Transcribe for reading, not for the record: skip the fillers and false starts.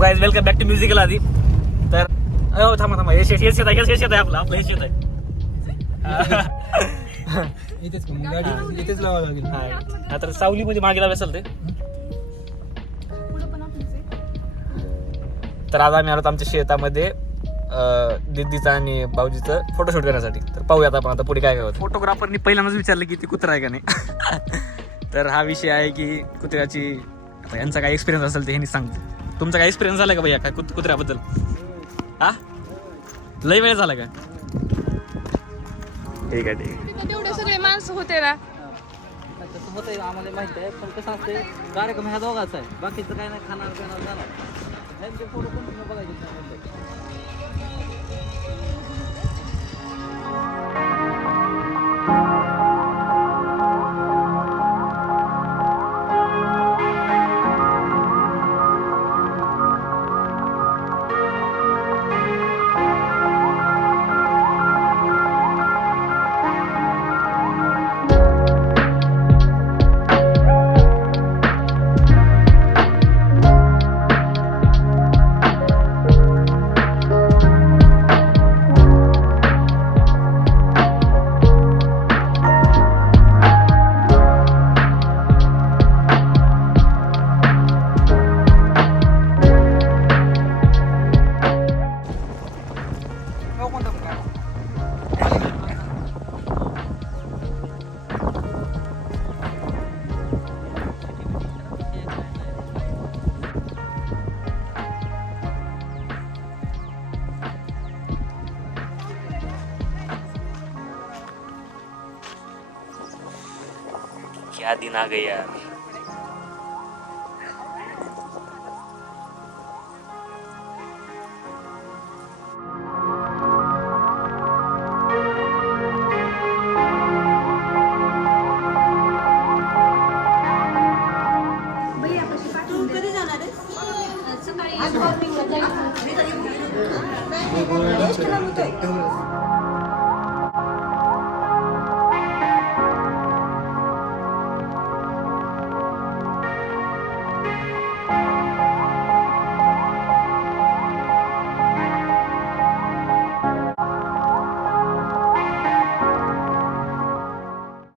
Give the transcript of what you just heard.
Guys welcome back to musical आधी. तर थांबा हे शेत आहे आपलं हे शेत आहे. इथेच गाडी इथेच लावावं लागेल. आता सावलीमध्ये मागे लावायला असेल ते. तर आज आम्ही आलो आमच्या शेतामध्ये दिदीचा आणि भाऊजीचं फोटोशूट करण्यासाठी. तर पाहूयात आपण आता पुढे काय काय होतं. फोटोग्राफरनी पहिल्यांदाच विचारलं की ती कुत्रा आहे का नाही. तर हा विषय आहे की कुत्र्याची यांचा काय एक्सपिरियन्स असेल ते ह्यांनी सांगतो. तुमचा काय एक्सपिरियन्स झाला का भैया काय कुत्र्याबद्दल? हा लय वेळ झाला का? ठीक आहे तेवढे सगळे माणसं होते ना. तसं होतंय आम्हाला माहित आहे, पण कसं असते कार्यक्रम ह्या दोघांचा आहे, बाकीचं काय नाही, खाणार पिणार जाणार हे फोटो कंटिन्यू बघायचे नाही. क्या दिन आ गया.